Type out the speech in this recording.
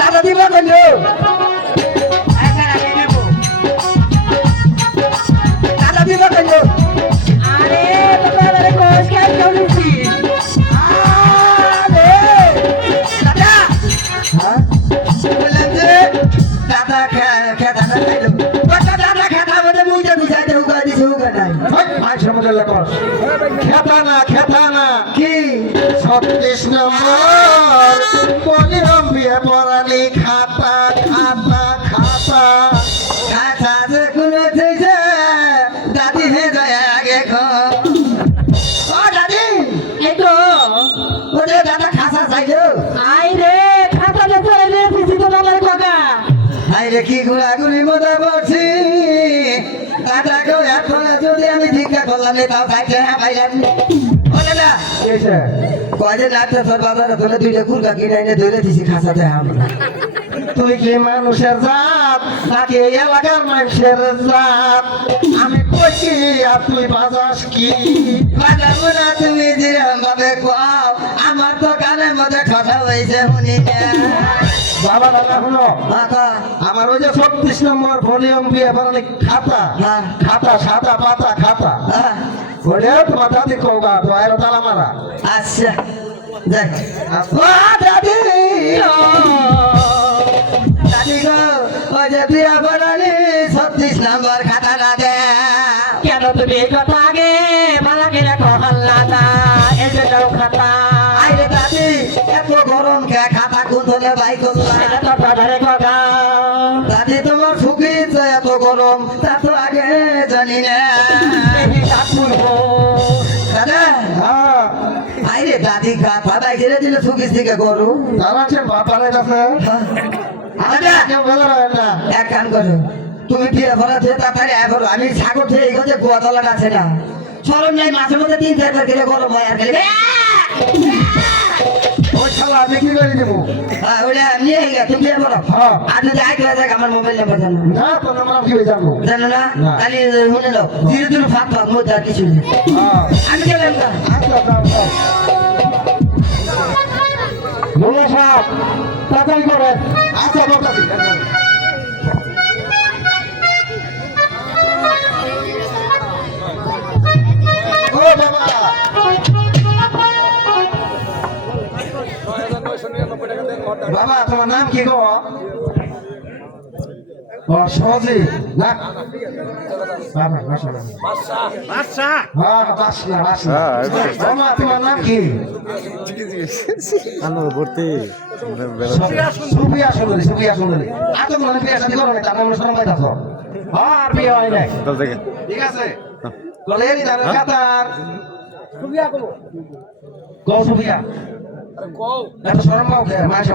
দাদা দিবা কেন দাদা দিবা কেন আরে তোমরা আরে কোচ খেল চলছি আরে দাদা হ্যাঁ বললাম যে দাদা খেতা না খাইলো দাদা খেতা বলে মুইটা বুঝাইতে উগা দিছে উগা নাই ভাই সমাজের লেখস খেতা না কি 36 নম্বর পলিরম বিয়ে পড়ালি খাতা খাতা খাতা খাতা যে কোনো থেকে দাদি হে যায় আগে ও দাদি এই তো ওরে দাদা খাসা চাইলো আই রে খাতা লে চলে দিছি তো আমার কাকা আইরে কি গুড়াগুড়ি মজা করছি দাদাকে এখন যদি আমি ভিক্ষা করলাম তাও খাইতে হ্যাঁ পাইলাম ও দাদা এসে কয়ে লাটে সর বাজারে ধরে দুইটা কুরকা কিনে এনে ধরে দিছি খাসাতে আমরা তুই কি মানুষের জাত নাকি এই এলাকার মানুষের জাত আমি কইছি আর তুই বাজাস কি বাজাবো না তুমি যেরকম ভাবে কও আমার তো কানের মধ্যে কথা হয়েছে শুনি বাবা দাদা শুনো বাবা আমার ওই যে 36 নম্বর ভলিউম বিয়ে পড়ালি খাতা হ্যাঁ। খাতা সাদা পাতা খাতা হ্যাঁ, ওরে তোমার দাদি কৌগা তো আইরো তালা মারা আচ্ছা দেখ ও দাদি ও দাদি গো ওই যে বিয়া বনালি 36 নম্বর খাতা না দে কেন তুমি এই কথা আগে মালা গেলে কহাল্লা না এই যে নাও খাতা আইরে দাদি এত গরম কে খাতা কোন ধরে বাই করলা এটা তো বাজারে কাকা দাদি তোমার ফুকিছে এত গরম তা তো আগে জানি না এই কাকুর দাদা হ্যাঁ আইরে দাদি খাতা বাই গেলে দিলে ফুকিস দিকে গরম তারা সে বাপারে কাছে দাদা কেউ বেলা রয় না এক কাম করো তুমি বিয়ে ভরাতে তাড়াতাড়ি আয় করো আমি সাগর থেকে এই যে গোয়াতলা আছে না চরম নাই মাঝে মধ্যে 3-4 গেলে গরম হয় আর গেলে ওই শালা আমি কি করে দেবো হ্যাঁ ওটা নিয়ে গেছে তুমি বিয়ে করো হ্যাঁ। আর যদি আই করে দেখ আমার মোবাইল নাম্বার জানো না তো নাম কি জানবো জানো না না। তাহলে শুনে নাও ধীরে ধীরে ফাঁক ফাঁক মধ্যে আর কিছু নেই হ্যাঁ আমি গেলাম না আচ্ছা যাও যাও মোল্লা সাহেব তাড়াতাড়ি করে আচ্ছা বাবা ও বাবা বাবা তোমার নাম কি গো ও সজি না বাবা বাসা হ্যাঁ বাসা বাবা তোমার নাম কি সুবিয়া সুন্দরী এত মনে বিয়ে শাদী করো না তার নাম শরম পাইতাছ আর বিয়ে হয় নাই ঠিক আছে বলে এরি দাঁড়ান কাতার সুবিয়া কো সুবিয়া এত শরম পাও কে মাসে